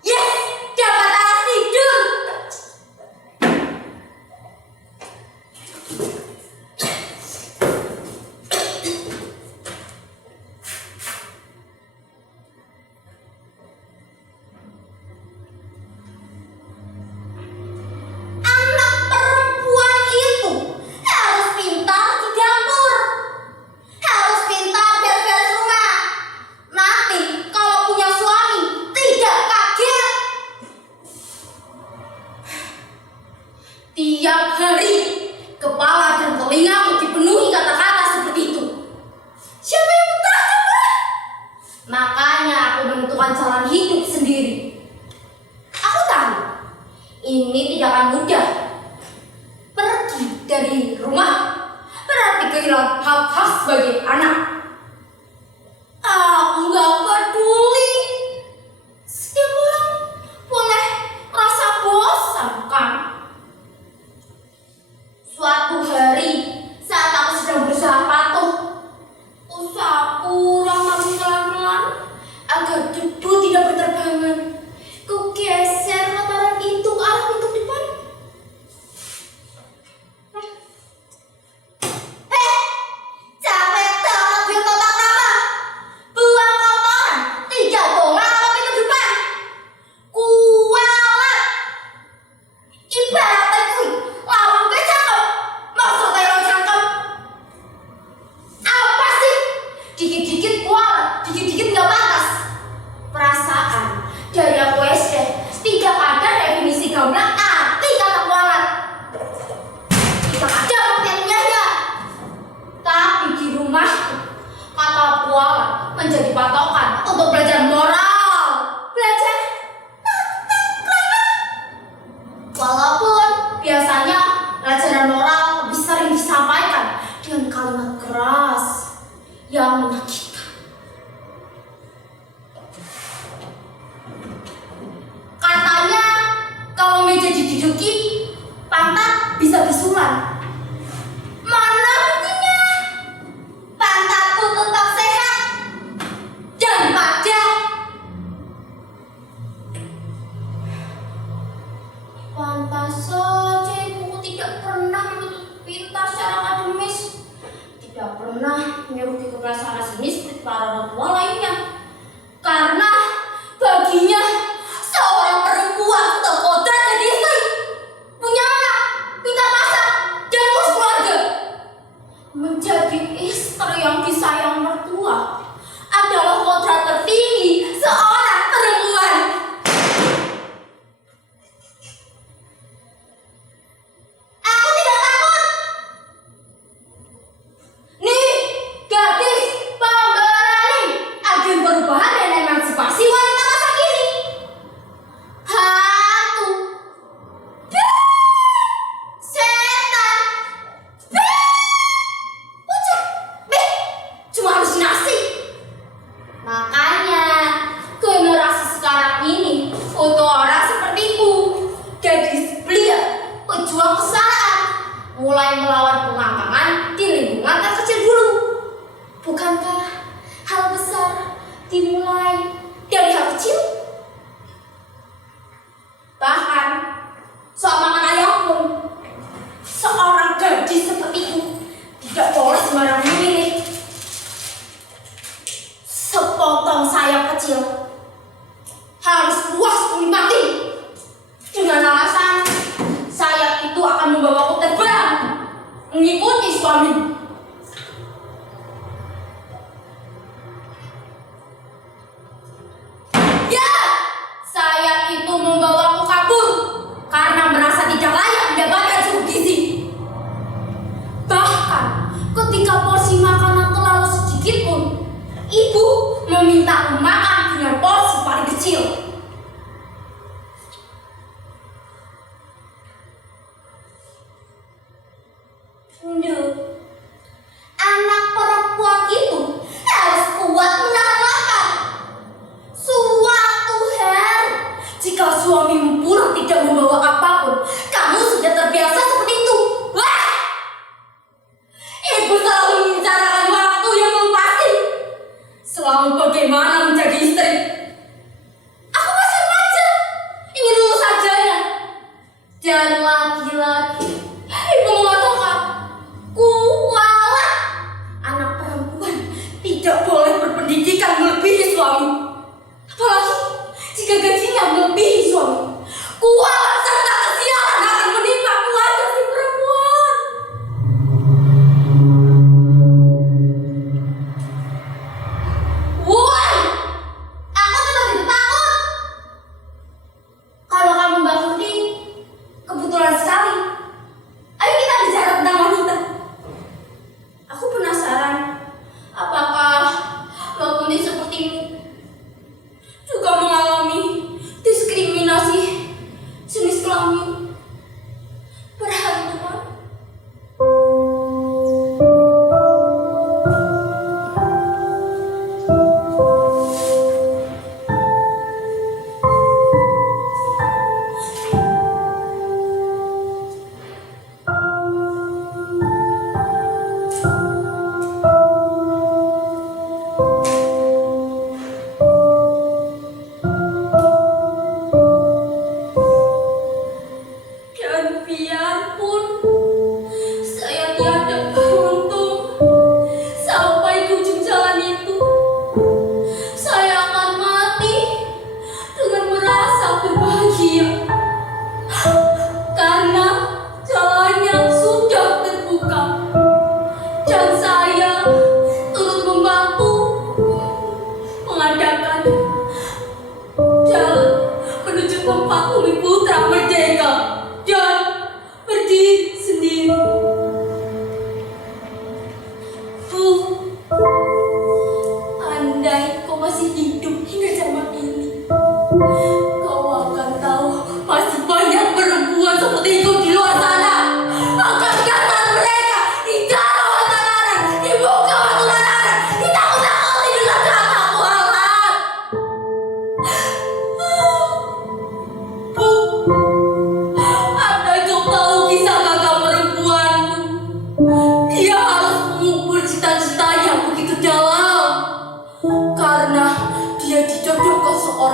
Yes, dapat alas tidur. Anak perempuan itu harus pintar di dapur, harus pintar beres-beres rumah. Nanti kalau punya suami tidak kaget. Tiap hari kepala dan telingaku dipenuhi kata-kata seperti itu. Siapa yang bertanya, Pak? Makanya aku menentukan jalan hidup sendiri. Aku tahu ini tidak akan mudah. Pergi dari rumah berarti kehilangan hak-hak sebagai anak. Aku gak peduli. Setiap orang boleh rasa bosan, kan? Suatu hari saat aku sedang berusaha patuh, usahaku ulang pelan-pelan agar debu tidak berterbangan. Ku geser mataran itu ke arah pintu depan. Capek banget gue kotak nama. Buang kotoran, tidak bohong ke pintu depan. Kualat. Ibaratnya kui lawang gue cakep. Maksud telo cakep. Apa sih? Dikit-dikit kualat, dikit-dikit gak pantas. Perasaan dari aku SD tidak ada definisi gamblang arti kata kualat. Tidak ada pengertiannya ya. Tapi di rumah kata kualat menjadi patokan untuk belajar moral, belajar krama. Walaupun biasanya pelajaran moral lebih sering disampaikan dengan kalimat keras yang menyakitkan. Katanya kalau meja diduduki, pantat bisa bisulan. Mana buktinya? Pantatku tetap sehat dan pada. Pantas saja ibuku tidak pernah menuntut pintar secara akademis, tidak pernah menyuruh ke kelas sana sini seperti para orang tua lainnya. Karena baginya seorang perempuan terkodrat jadi istri, punya anak, pintar masak, dan ngurus keluarga. Menjadi istri yang disayang mertua adalah kodrat tertinggi seorang perempuan. Aku tidak takut. Nih, gadis pemberani, agen perubahan dan emansipasi wanita masa kini. Hantu, setan, pucat, cuma halusinasi. Makanya generasi sekarang ini untuk orang sepertiku, gadis belia, pejuang kesetaraan, mulai melawan pengangkangan di lingkungan terkecil dulu. Bukankah hal besar dimulai dari hal kecil? Bahkan soal makan ayam pun, seorang gadis sepertiku tidak boleh sembarangan memilih. Sepotong sayap kecil harus puas menikmati dengan alasan sayap itu akan membawaku terbang mengikuti suami. Ya, sayap itu membawaku kabur karena merasa tidak layak mendapatkan cukup gizi. Bahkan ketika porsi makanan terlalu sedikit pun, ibu meminta makan dengan porsi paling kecil. Anak perempuan itu harus kuat menahan lapar. Suatu hari, jika suamimu pulang tidak membawa apapun, kamu sudah terbiasa seperti itu. Wah! Ibu selalu membicarakan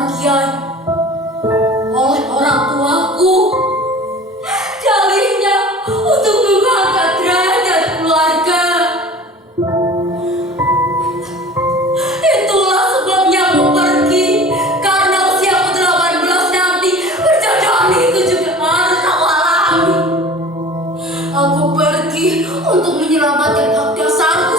kebahagiaan oleh orang tuaku. Dalihnya untuk mengangkat derajat keluarga. Itulah sebabnya aku pergi, karena usiaku 18 nanti perjodohan itu juga harus aku alami. Aku pergi untuk menyelamatkan hak dasarku